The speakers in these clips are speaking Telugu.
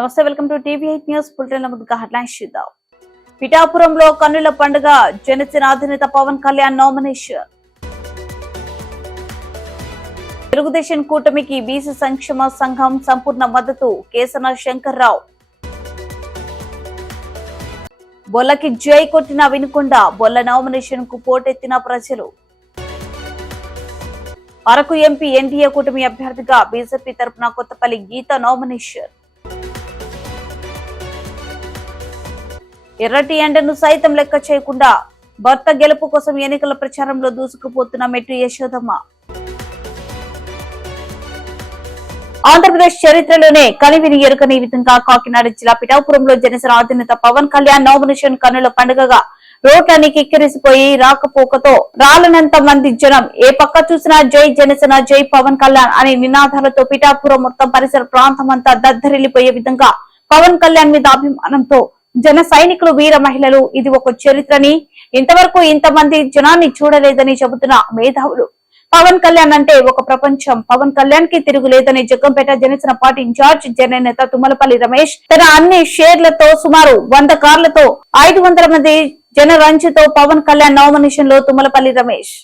నమస్తే, వెల్కమ్ టు టీవీ8 న్యూస్ బులెటిన్. ముందుగా హెడ్లైన్స్ చూద్దాం. పిఠాపురంలో కన్నుల పండుగ, జనసేన అధినేత పవన్ కళ్యాణ్ నామినేషన్. తెలుగుదేశం కూటమికి బీసీ సంక్షేమ సంఘం సంపూర్ణ మద్దతు, కేసన శంకర్రావు. బొల్లకి జై కొట్టిన వినుకొండ, బొల్ల నామినేషన్ కు పోటెత్తిన ప్రజలు. అరకు ఎంపీ ఎన్డీఏ కూటమి అభ్యర్థిగా బీజేపీ తరపున కొత్తపల్లి గీత నామినేషన్. ఎర్రటి ఎండను సైతం లెక్క చేయకుండా భర్త గెలుపు కోసం ఎన్నికల ప్రచారంలో దూసుకుపోతున్న మెట్టు యశోదమ్మ. ఆంధ్రప్రదేశ్ చరిత్రలోనే కనివిని ఎరుకని విధంగా కాకినాడ జిల్లా పిఠాపురంలో జనసేన అధినేత పవన్ కళ్యాణ్ నామినేషన్ కన్నుల పండుగగా రోడ్లన్నీ కిక్కిరిసిపోయి రాకపోకతో రాలనంత మంది జనం ఏ పక్క చూసినా జై జనసేన, జై పవన్ కళ్యాణ్ అనే నినాదాలతో పిఠాపురం మొత్తం పరిసర ప్రాంతం అంతా దద్దరిల్లిపోయే విధంగా పవన్ కళ్యాణ్ మీద అభిమానంతో జన సైనికులు, వీర మహిళలు ఇది ఒక చరిత్రని, ఇంతవరకు ఇంతమంది జనాన్ని చూడలేదని చెబుతున్న మేధావులు. పవన్ కళ్యాణ్ అంటే ఒక ప్రపంచం. పవన్ కళ్యాణ్ కి తిరుగులేదని జగ్గంపేట జనసేన పార్టీ ఇన్ఛార్జ్ జననేత తుమ్మలపల్లి రమేష్ తన అన్ని షేర్లతో సుమారు 100 కార్లతో 500 మంది జనరంజుతో పవన్ కళ్యాణ్ నామినేషన్ లో తుమ్మలపల్లి రమేష్.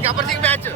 गब्बर सिंह बैच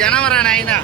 जनवरा नायना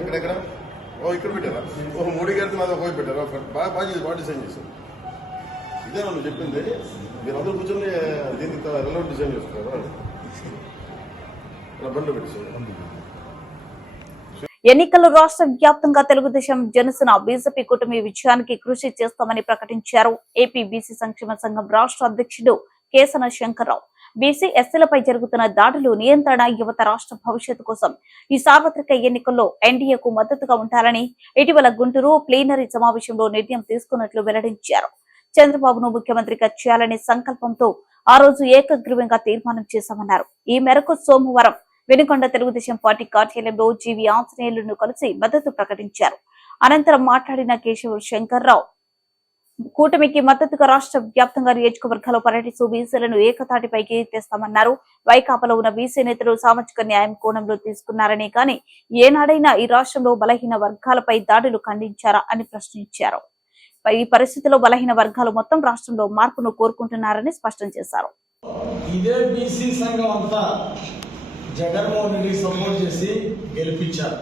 ఎక్కడెక్కడ ఇక్కడ పెట్టారా? మోడీ గారికి నాతో పోయి పెట్టారా? బాగా డిజైన్ చేశారు. ఇదే నన్ను చెప్పింది. మీరు అందరూ కూర్చొని దీనికి రిలవెంట్ డిజైన్ చేస్తున్నారు. బండ్లు పెట్టేసారు. ఎన్నికల్లో రాష్ట్ర వ్యాప్తంగా తెలుగుదేశం జనసేన బీజేపీ కూటమి విజయానికి కృషి చేస్తామని ప్రకటించారు ఏపీ బీసీ సంక్షేమ సంఘం రాష్ట్ర అధ్యక్షుడు కేసన శంకర్రావు. బీసీ ఎస్సీలపై జరుగుతున్న దాడులు నియంత్రణ యువత రాష్ట్ర భవిష్యత్తు కోసం ఈ సార్వత్రిక ఎన్నికల్లో ఎన్డీఏకు మద్దతుగా ఉంటారని ఇటీవల గుంటూరు ప్లీనరీ సమావేశంలో నిర్ణయం తీసుకున్నట్లు వెల్లడించారు. చంద్రబాబును ముఖ్యమంత్రిగా చేయాలనే సంకల్పంతో ఆ రోజు ఏకగ్రీవంగా తీర్మానం చేశామన్నారు. ఈ మేరకు సోమవారం వెనుకొండ తెలుగుదేశం పార్టీ కార్యాలయంలో జీవీ ఆంజనేయులను కలిసి మద్దతు ప్రకటించారు. అనంతరం మాట్లాడిన కేశవ శంకర్రావు కూటమికి మద్దతుగా రాష్ట్ర వ్యాప్తంగా నియోజకవర్గాల్లో పర్యటిస్తూ బీసీలను ఏకతాటిపైకి తెస్తామన్నారు. వైకాపాలో ఉన్న బీసీ నేతలు సామాజిక న్యాయం కోణంలో తీసుకున్నారని కానీ ఏనాడైనా ఈ రాష్ట్రంలో బలహీన వర్గాలపై దాడులు ఖండించారా అని ప్రశ్నించారు. ఈ పరిస్థితిలో బలహీన వర్గాలు మొత్తం రాష్ట్రంలో మార్పును కోరుకుంటున్నారని స్పష్టం చేశారు. ఇదే బీసీ సంఘం అంతా జగన్మోహన్ రెడ్డి సపోర్ట్ చేసి గెలిపించారు.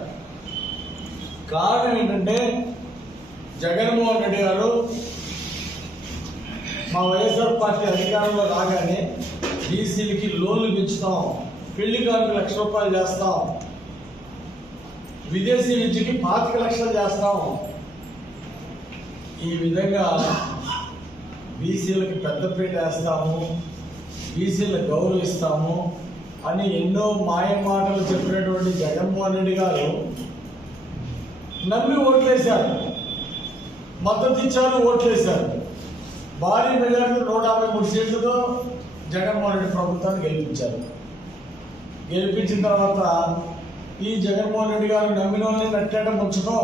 కారణం ఏంటంటే జగన్మోహన్ రెడ్డి గారు మా వైఎస్ఆర్ పార్టీ అధికారంలో రాగానే బీసీలకి లోన్లు పెంచుతాం, పెళ్లి కార్మికులు ₹1,00,000 చేస్తాం, విదేశీ విద్యకి 25 లక్షలు చేస్తాం, ఈ విధంగా బీసీలకి పెద్దపీట వేస్తాము, బీసీలను గౌరవిస్తాము అని ఎన్నో మాయ మాటలు చెప్పినటువంటి జగన్మోహన్ రెడ్డి గారు నమ్మి ఓట్లేశారు, మద్దతు ఇచ్చారు, ఓట్లేశారు. భారీ మెజార్టీ 153 సీట్లతో జగన్మోహన్ రెడ్డి ప్రభుత్వాన్ని గెలిపించారు. గెలిపించిన తర్వాత ఈ జగన్మోహన్ రెడ్డి గారు నమ్మిన వాళ్ళని నట్టేట ముంచడం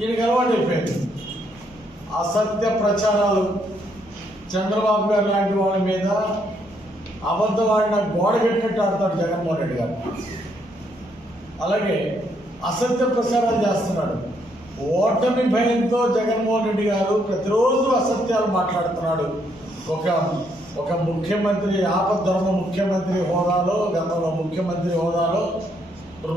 ఈయనకి అలవాటు అయిపోయింది. అసత్య ప్రచారాలు చంద్రబాబు గారు లాంటి వాళ్ళ మీద అబద్ధవాడిన గోడ కట్టినట్టు ఆడతాడు జగన్మోహన్ రెడ్డి గారు. అలాగే అసత్య ప్రచారాలు చేస్తున్నాడు. ఓటమి భయంతో జగన్మోహన్ రెడ్డి గారు ప్రతిరోజు అసత్యాలు మాట్లాడుతున్నాడు. ఒక ముఖ్యమంత్రి ఆపద్ధర్మ ముఖ్యమంత్రి హోదాలో, గతంలో ముఖ్యమంత్రి హోదాలో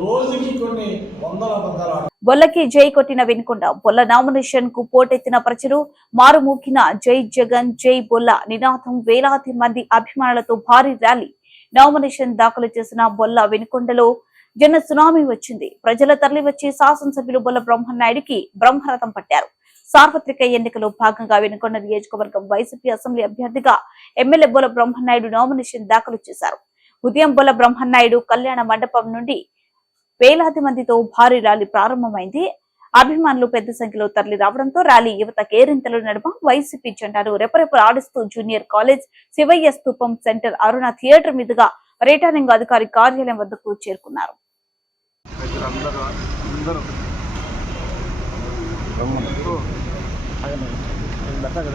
రోజుకి కొన్ని వందల అబద్ధాలు. బొల్లకి జై కొట్టిన వినుకొండ బొల్ల నామినేషన్ కు పోటెత్తిన ప్రజలు మారుమూకిన జై జగన్ జై బొల్ల నినాదం వేలాది మంది అభిమానులతో భారీ ర్యాలీ. నామినేషన్ దాఖలు చేసిన బొల్ల వినుకొండలో జన సునామీ వచ్చింది. ప్రజల తరలి వచ్చి శాసనసభ్యులు బొల్ల బ్రహ్మనాయుడికి బ్రహ్మరథం పట్టారు. సార్వత్రిక ఎన్నికలో భాగంగా వినుకొండ నియోజకవర్గం వైసీపీ అసెంబ్లీ అభ్యర్థిగా ఎమ్మెల్యే బొల్ల బ్రహ్మనాయుడు నామినేషన్ దాఖలు చేశారు. ఉదయం బొల్ల బ్రహ్మనాయుడు కళ్యాణ మండపం నుండి వేలాది మందితో భారీ ర్యాలీ ప్రారంభమైంది. అభిమానులు పెద్ద సంఖ్యలో తరలి రావడంతో ర్యాలీ యువత కేరింతల నడుమ వైసీపీ జెండాను రెపరెప ఆడిస్తూ జూనియర్ కాలేజ్, శివయ్య స్తూపం సెంటర్, అరుణ థియేటర్ మీదుగా రిటర్నింగ్ అధికారి కార్యాలయం వద్దకు చేరుకున్నారు.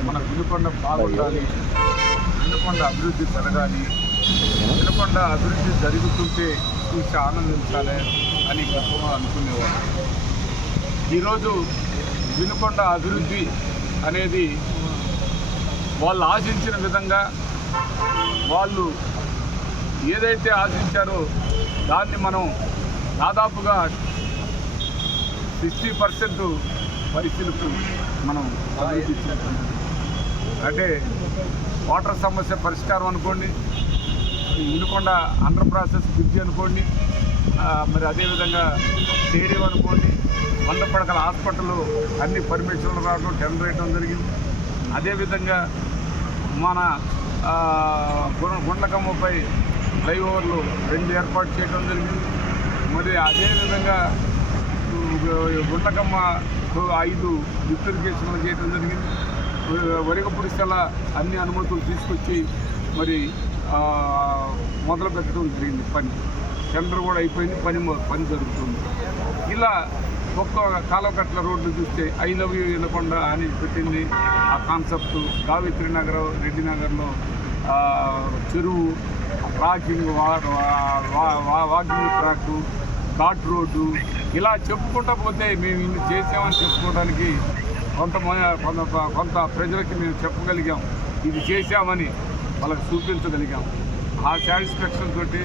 మన వినుకొండ బాగుండాలి, వినుకొండ అభివృద్ధి జరగాలి, వినుకొండ అభివృద్ధి జరుగుతుంటే చూసి ఆనందించాలి అని గతంలో అనుకునేవారు. ఈరోజు వినుకొండ అభివృద్ధి అనేది వాళ్ళు ఆశించిన విధంగా, వాళ్ళు ఏదైతే ఆశించారో దాన్ని మనం దాదాపుగా 60% పరిస్థితులకు మనం అభివృద్ధి అంటే వాటర్ సమస్య పరిష్కారం అనుకోండి, వినుకొండ అండర్ ప్రాసెస్ బ్రిడ్జి అనుకోండి, మరి అదేవిధంగా స్టేడియం అనుకోండి, 100 పడకల హాస్పిటల్ అన్ని పర్మిషన్లు రావడం, టెండర్ వేయడం జరిగింది. అదేవిధంగా మన గుండ్లకమ్మపై ఫ్లైఓవర్లు 2 ఏర్పాటు చేయడం జరిగింది. మరి అదేవిధంగా గుండ్లకమ్మ 5 లిఫ్ట్ ఇరిగేషన్లు చేయడం జరిగింది. వరిగపుడిసెల అన్ని అనుమతులు తీసుకొచ్చి మరి మొదలు పెట్టడం జరిగింది. పని టెండర్ కూడా అయిపోయింది, పని జరుగుతుంది. ఇలా ఒక్క కాలకట్ల రోడ్లు చూస్తే ఐ లవ్ యూ వినకొండ అని పెట్టింది ఆ కాన్సెప్ట్. గావిత్రి నగర్, రెడ్డి నగర్లో చెరువు, tracking, walking track, ghat road, ఇలా చెప్పుకుంటూ పోతే మేము ఇన్ని చేసామని చెప్పుకోవడానికి కొంత ప్రజలకి మేము చెప్పగలిగాం, ఇది చేశామని వాళ్ళకి చూపించగలిగాం. ఆ సాటిస్ఫాక్షన్ తోటి,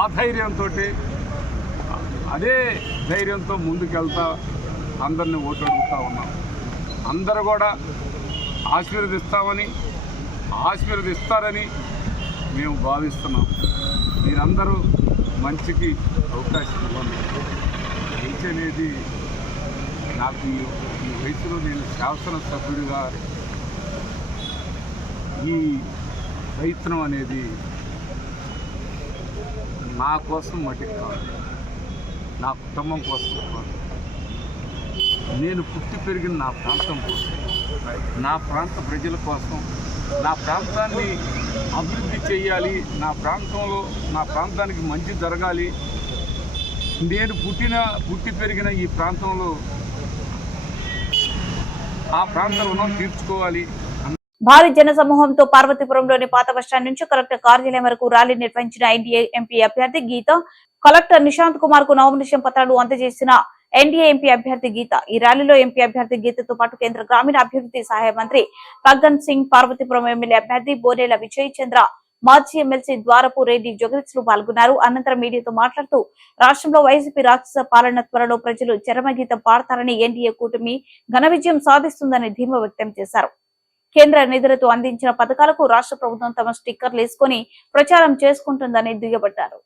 ఆ ధైర్యంతో, అదే ధైర్యంతో ముందుకెళ్తా అందరినీ ఓటు అడుగుతూ ఉన్నాం. అందరూ కూడా ఆశీర్వదిస్తారని మేము భావిస్తున్నాం. మీరందరూ మంచికి అవకాశం ఇవ్వండి. మంచి అనేది నాకు ఈ వయసులో నేను శాసనసభ్యుడిగా ఈ ప్రయత్నం అనేది నా కోసం మటుకు కాదు, నా కుటుంబం కోసం కాదు, నేను పుట్టి పెరిగిన నా ప్రాంతం కోసం, నా ప్రాంత ప్రజల కోసం, నా ప్రాంతాన్ని అభివృద్ధి చేయాలి, నా ప్రాంతానికి మంచి జరగాలి, నేను పుట్టి పెరిగిన ఈ ప్రాంతంలో ఆ ప్రాంత రుణం తీర్చుకోవాలి. భారీ జన సమూహంతో పార్వతీపురంలోని పాత బస్టాండ్ నుంచి కలెక్టర్ కార్యాలయం వరకు ర్యాలీ నిర్వహించిన ఎన్డీఏ ఎంపీ అభ్యర్థి గీత. కలెక్టర్ నిశాంత్ కుమార్ కు నామినేషన్ పత్రాలు అందజేసిన ఎన్డీఏ ఎంపీ అభ్యర్థి గీత. ఈ ర్యాలీలో ఎంపీ అభ్యర్థి గీతతో పాటు కేంద్ర గ్రామీణ అభివృద్ధి సహాయ మంత్రి ఫగ్గన్ సింగ్, పార్వతీపురం ఎమ్మెల్యే అభ్యర్థి బోనేల విజయ్ చంద్ర, మాజీ ఎమ్మెల్సీ ద్వారపు రెడ్డి జగదీశ్లు పాల్గొన్నారు. అనంతరం మీడియాతో మాట్లాడుతూ రాష్ట్రంలో వైసీపీ రాక్షస పాలన త్వరలో ప్రజలు చరమగీతం పాడతారని, ఎన్డీఏ కూటమి ఘన విజయం సాధిస్తుందని ధీమా వ్యక్తం చేశారు. కేంద్ర నిధులతో అందించిన పథకాలకు రాష్ట్ర ప్రభుత్వం తమ స్టిక్కర్లు వేసుకుని ప్రచారం చేసుకుంటుందని దుయ్యబట్టారు.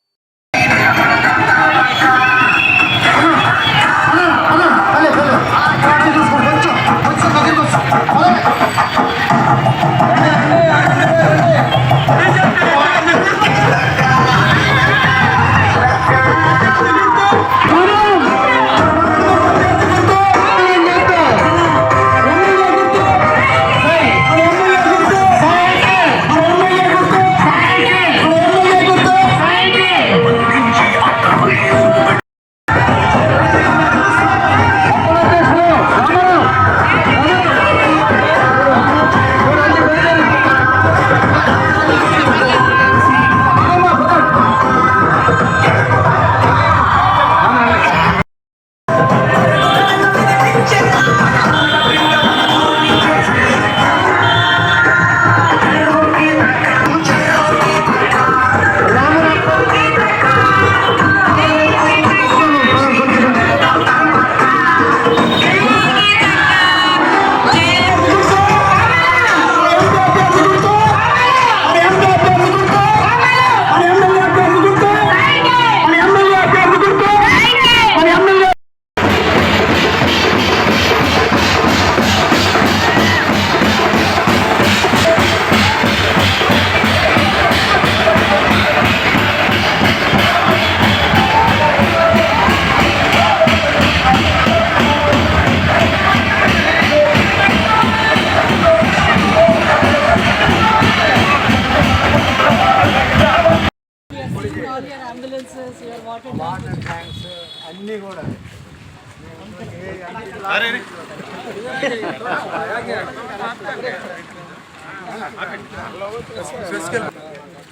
వాటర్ ట్యాంక్స్ అన్నీ కూడా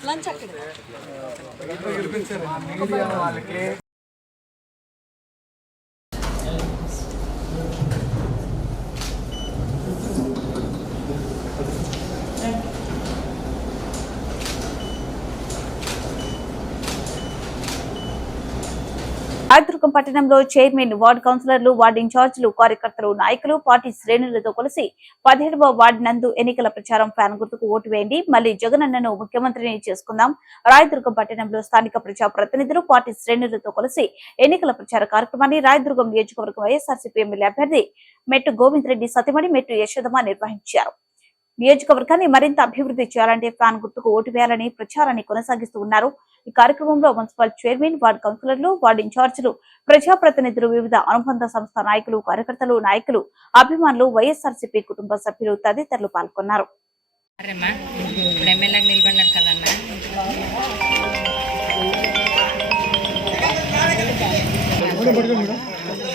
లంచ్ అక్కడ వాళ్ళకి రాయదుర్గం పట్టణంలో చైర్మన్, వార్డు కౌన్సిలర్లు, వార్డు ఇన్ఛార్జీలు, కార్యకర్తలు, నాయకులు, పార్టీ శ్రేణులతో కలిసి 17వ వార్డు నందు ఎన్నికల ప్రచారం ఫ్యాన్ గుర్తుకు ఓటు వేయండి, మళ్లీ జగనన్నను ముఖ్యమంత్రిని చేసుకుందాం. రాయదుర్గం పట్టణంలో స్థానిక ప్రజా ప్రతినిధులు, పార్టీ శ్రేణులతో కలిసి ఎన్నికల ప్రచార కార్యక్రమాన్ని రాయదుర్గం నియోజకవర్గం వైఎస్ఆర్సీపీ ఎమ్మెల్యే అభ్యర్థి మెట్టు గోవింద్ రెడ్డి సతీమణి మెట్టు యశోదమ్మ నిర్వహించారు. నియోజకవర్గాన్ని మరింత అభివృద్ధి చేయాలంటే ఫ్యాన్ గుర్తుకు ఓటు వేయాలని ప్రచారాన్ని కొనసాగిస్తూ ఉన్నారు. ఈ కార్యక్రమంలో మున్సిపల్ చైర్మన్, వార్డు కౌన్సిలర్లు, వార్డు ఇన్ఛార్జీలు, ప్రజాప్రతినిధులు, వివిధ అనుబంధ సంస్థ నాయకులు, కార్యకర్తలు, నాయకులు, అభిమానులు, వైఎస్ఆర్సీపీ కుటుంబ సభ్యులు తదితరులు పాల్గొన్నారు.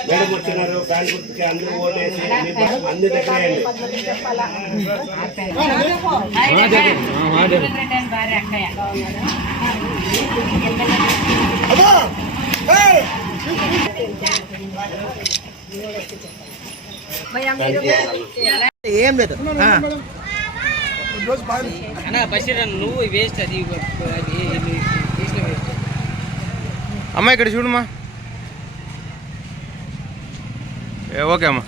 మేడం వచ్చినారు ఫ్యాన్ గుర్తుకి అందరూ ఓటేసి అన్ని దగ్గరేయండి. ఏం లేదు నువ్వు వేస్ట్ అది అమ్మా ఇక్కడ చూడమ్మా. ఓకే అమ్మా.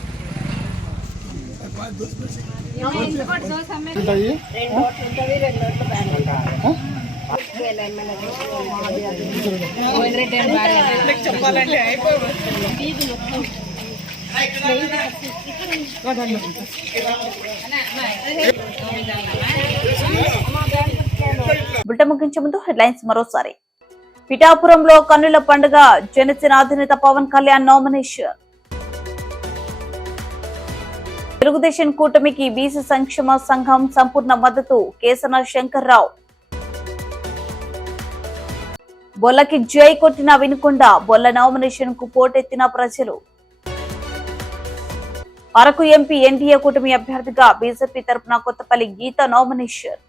చెప్పాలంటే బులెటిన్ ముగించే ముందు హెడ్లైన్స్ మరోసారి. పిఠాపురంలో కన్నుల పండుగ, జనసేన అధినేత పవన్ కళ్యాణ్ నామినేషన్. తెలుగుదేశం కూటమికి బీసీ సంక్షేమ సంఘం సంపూర్ణ మద్దతు, కేసన శంకర్రావు. బొల్లకి జై కొట్టిన వినుకొండ, బొల్ల నామినేషన్ కు పోటెత్తిన ప్రజలు. అరకు ఎంపీ ఎన్డీఏ కూటమి అభ్యర్థిగా బీజేపీ తరపున కొత్తపల్లి గీత నామినేషన్.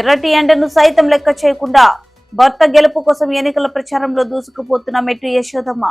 ఎర్రటి ఎండను సైతం లెక్క చేయకుండా భర్త గెలుపు కోసం ఎన్నికల ప్రచారంలో దూసుకుపోతున్న మెట్టు యశోదమ్మ.